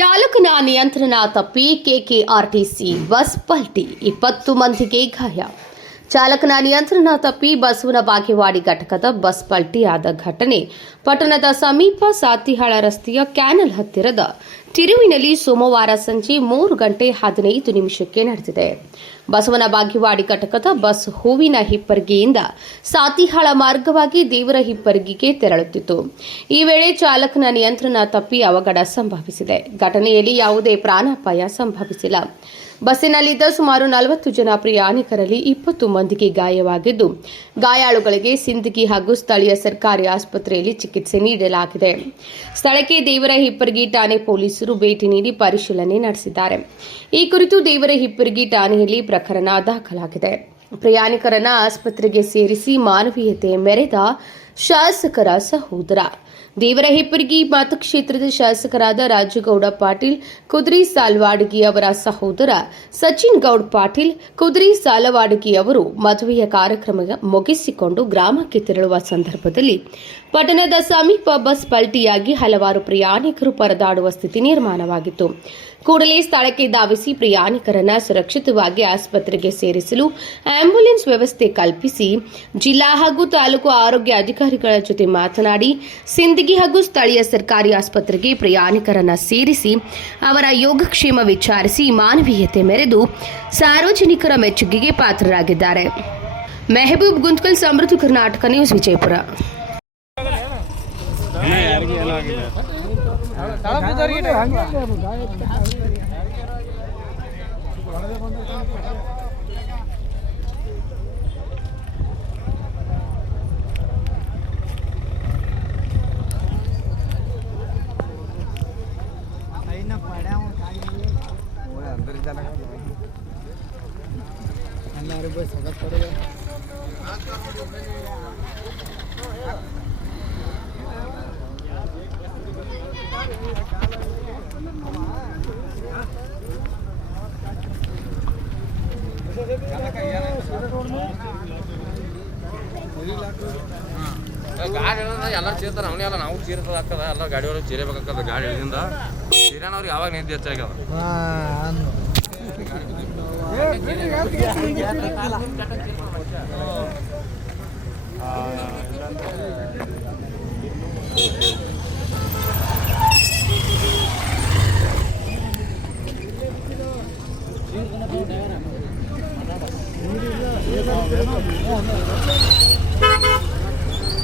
ಚಾಲಕನ ನಿಯಂತ್ರಣ ತಪ್ಪಿ ಕೆಕೆಆರ್ಟಿಸಿ ಬಸ್ ಪಲ್ಟಿ 20 ಮಂದಿಗೆ ಗಾಯ. ಚಾಲಕನ ನಿಯಂತ್ರಣ ತಪ್ಪಿ ಬಸವನ ಬಾಗೇವಾಡಿ ಘಟಕದ ಬಸ್ ಪಲ್ಟಿಯಾದ ಘಟನೆ ಪಟ್ಟಣದ ಸಮೀಪ ಸಾತಿಹಾಳ ರಸ್ತೆಯ ಕ್ಯಾನಲ್ ಹತ್ತಿರದ ತಿರುವಿನಲ್ಲಿ ಸೋಮವಾರ ಸಂಜೆ 3:15 ನಡೆದಿದೆ. ಬಸವನ ಬಾಗೇವಾಡಿ ಘಟಕದ ಬಸ್ ಹೂವಿನ ಹಿಪ್ಪರಗಿಯಿಂದ ಸಾತಿಹಾಳ ಮಾರ್ಗವಾಗಿ ದೇವರ ಹಿಪ್ಪರಗಿಗೆ ತೆರಳುತ್ತಿತ್ತು. ಈ ವೇಳೆ ಚಾಲಕನ ನಿಯಂತ್ರಣ ತಪ್ಪಿ ಅವಘಡ ಸಂಭವಿಸಿದೆ. ಘಟನೆಯಲ್ಲಿ ಯಾವುದೇ ಪ್ರಾಣಾಪಾಯ ಸಂಭವಿಸಿಲ್ಲ. ಬಸ್ಸಿನಲ್ಲಿದ್ದ ಸುಮಾರು 40 ಜನ ಪ್ರಯಾಣಿಕರಲ್ಲಿ 20 ಮಂದಿಗೆ ಗಾಯವಾಗಿದ್ದು, ಗಾಯಾಳುಗಳಿಗೆ ಸಿಂದಗಿ ಹಾಗೂ ಸ್ಥಳೀಯ ಸರ್ಕಾರಿ ಆಸ್ಪತ್ರೆಯಲ್ಲಿ ಚಿಕಿತ್ಸೆ ನೀಡಲಾಗಿದೆ. ಸ್ಥಳಕ್ಕೆ ದೇವರ ಹಿಪ್ಪರಗಿ ಠಾಣೆ ಪೊಲೀಸರು ಭೇಟಿ ನೀಡಿ ಪರಿಶೀಲನೆ ನಡೆಸಿದ್ದಾರೆ. ಈ ಕುರಿತು ದೇವರ ಹಿಪ್ಪರಗಿ ಠಾಣೆಯಲ್ಲಿ ಪ್ರಕರಣ ದಾಖಲಾಗಿದೆ. ಪ್ರಯಾಣಿಕರನ್ನ ಆಸ್ಪತ್ರೆಗೆ ಸೇರಿಸಿ ಮಾನವೀಯತೆ ಮೆರೆದ ಶಾಸಕರ ಸಹೋದರ ದೇವರ ಹಿಪ್ಪರಗಿ ಮತಕ್ಷೇತ್ರದ ಶಾಸಕರಾದ ರಾಜುಗೌಡ ಪಾಟೀಲ್ ಕುದ್ರಿ ಸಾಲವಾಡಗಿ ಅವರ ಸಹೋದರ ಸಚಿನ್ ಗೌಡ್ ಪಾಟೀಲ್ ಕುದ್ರಿ ಸಾಲವಾಡಗಿ ಅವರು ಮದುವೆಯ ಕಾರ್ಯಕ್ರಮ ಮುಗಿಸಿಕೊಂಡು ಗ್ರಾಮಕ್ಕೆ ತೆರಳುವ ಸಂದರ್ಭದಲ್ಲಿ ಪಟ್ಟಣದ ಸಮೀಪ ಬಸ್ ಪಲ್ಟಿಯಾಗಿ ಹಲವಾರು ಪ್ರಯಾಣಿಕರು ಪರದಾಡುವ ಸ್ಥಿತಿ ನಿರ್ಮಾಣವಾಗಿತ್ತು. ಕೂಡಲೇ ಸ್ಥಳಕ್ಕೆ ಧಾವಿಸಿ ಪ್ರಯಾಣಿಕರನ್ನ ಸುರಕ್ಷಿತವಾಗಿ ಆಸ್ಪತ್ರೆಗೆ ಸೇರಿಸಲು ಆಂಬ್ಯುಲೆನ್ಸ್ ವ್ಯವಸ್ಥೆ ಕಲ್ಪಿಸಿ ಜಿಲ್ಲಾ ಹಾಗೂ ತಾಲೂಕು ಆರೋಗ್ಯ ಅಧಿಕಾರಿಗಳ ಜೊತೆ ಮಾತನಾಡಿ ಸಿಂದಗಿ ಹಾಗೂ ಸ್ಥಳೀಯ ಸರ್ಕಾರಿ ಆಸ್ಪತ್ರೆಗೆ ಪ್ರಯಾಣಿಕರನ್ನ ಸೇರಿಸಿ ಅವರ ಯೋಗಕ್ಷೇಮ ವಿಚಾರಿಸಿ ಮಾನವೀಯತೆ ಮೆರೆದು ಸಾರ್ವಜನಿಕರ ಮೆಚ್ಚುಗೆಗೆ ಪಾತ್ರರಾಗಿದ್ದಾರೆ. ಮೆಹಬೂಬ್ ಗುಂತ್ಕಲ್, ಸಮೃದ್ಧ ಕರ್ನಾಟಕ ನ್ಯೂಸ್, ವಿಜಯಪುರ. ಗಾಡಿ ಎಲ್ಲ ಚೀರ್ತಾರೆ ಅವನೇ ಎಲ್ಲ ನಾವು ಚೀರ್ತದ ಆಗ್ತದ ಎಲ್ಲ ಗಾಡಿ ಒಳಗೆ ಚೀರಬೇಕಾಗ್ತದ. ಗಾಡಿ ಇಳಿದಿಂದ ಚೀರಾನವ್ರಿಗೆ ಯಾವಾಗ ನಿಂತು ಹೆಚ್ಚಾಗ್ಯದ.